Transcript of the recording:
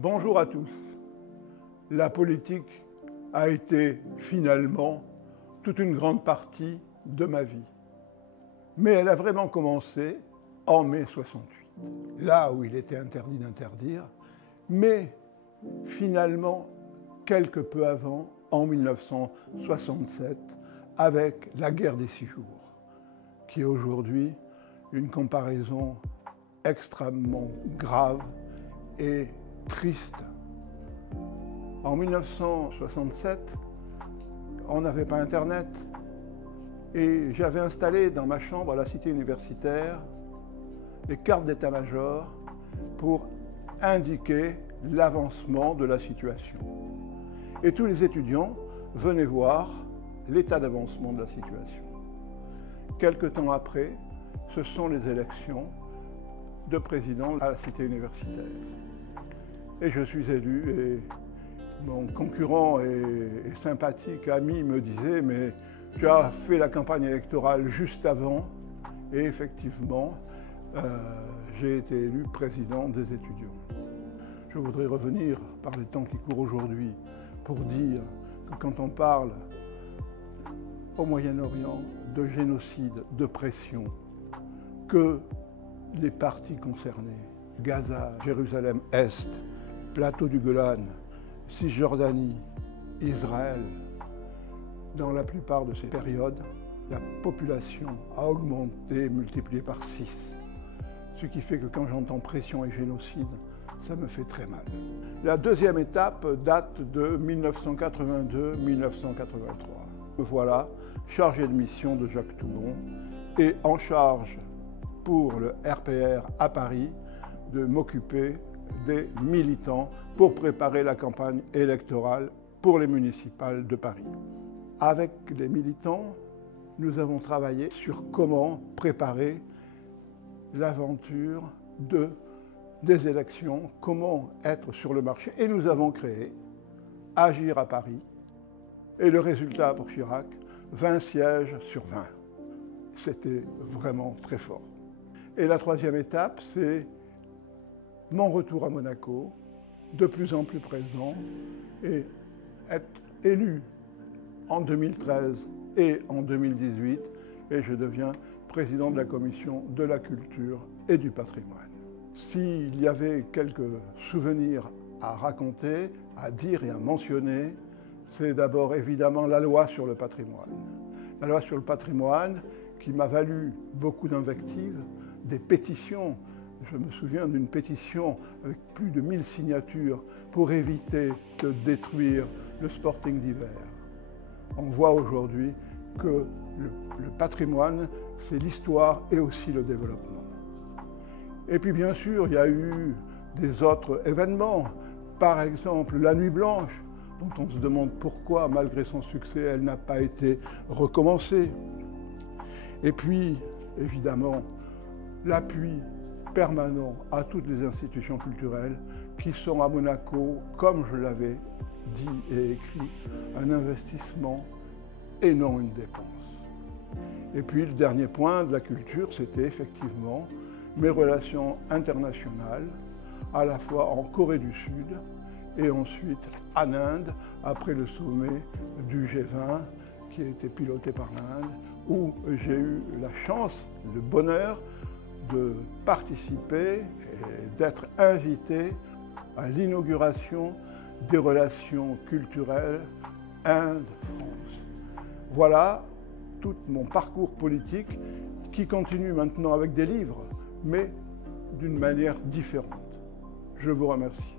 Bonjour à tous. La politique a été finalement toute une grande partie de ma vie. Mais elle a vraiment commencé en mai 68, là où il était interdit d'interdire, mais finalement quelque peu avant, en 1967, avec la guerre des 6 jours, qui est aujourd'hui une comparaison extrêmement grave et triste. En 1967, on n'avait pas Internet et j'avais installé dans ma chambre à la cité universitaire les cartes d'état-major pour indiquer l'avancement de la situation. Et tous les étudiants venaient voir l'état d'avancement de la situation. Quelque temps après, ce sont les élections de président à la cité universitaire. Et je suis élu et mon concurrent et sympathique ami me disait « mais tu as fait la campagne électorale juste avant » et effectivement, j'ai été élu président des étudiants. Je voudrais revenir par les temps qui courent aujourd'hui pour dire que quand on parle au Moyen-Orient de génocide, de pression, que les parties concernées, Gaza, Jérusalem-Est, plateau du Golan, Cisjordanie, Israël, dans la plupart de ces périodes, la population a augmenté, multiplié par 6. Ce qui fait que quand j'entends pression et génocide, ça me fait très mal. La deuxième étape date de 1982-1983. Me voilà chargé de mission de Jacques Toubon et en charge pour le RPR à Paris de m'occuper des militants pour préparer la campagne électorale pour les municipales de Paris. Avec les militants, nous avons travaillé sur comment préparer l'aventure des élections, comment être sur le marché. Et nous avons créé Agir à Paris. Et le résultat pour Chirac, 20 sièges sur 20. C'était vraiment très fort. Et la troisième étape, c'est mon retour à Monaco, de plus en plus présent, et être élu en 2013 et en 2018, et je deviens président de la commission de la culture et du patrimoine. S'il y avait quelques souvenirs à raconter, à dire et à mentionner, c'est d'abord évidemment la loi sur le patrimoine. La loi sur le patrimoine qui m'a valu beaucoup d'invectives, des pétitions. Je me souviens d'une pétition avec plus de 1000 signatures pour éviter de détruire le Sporting d'hiver. On voit aujourd'hui que le patrimoine, c'est l'histoire et aussi le développement. Et puis bien sûr, il y a eu des autres événements. Par exemple, la Nuit Blanche, dont on se demande pourquoi, malgré son succès, elle n'a pas été recommencée. Et puis, évidemment, l'appui permanent à toutes les institutions culturelles qui sont à Monaco, comme je l'avais dit et écrit, un investissement et non une dépense. Et puis le dernier point de la culture, c'était effectivement mes relations internationales, à la fois en Corée du Sud et ensuite en Inde, après le sommet du G20 qui a été piloté par l'Inde, où j'ai eu la chance, le bonheur de participer et d'être invité à l'inauguration des relations culturelles Inde-France. Voilà tout mon parcours politique qui continue maintenant avec des livres, mais d'une manière différente. Je vous remercie.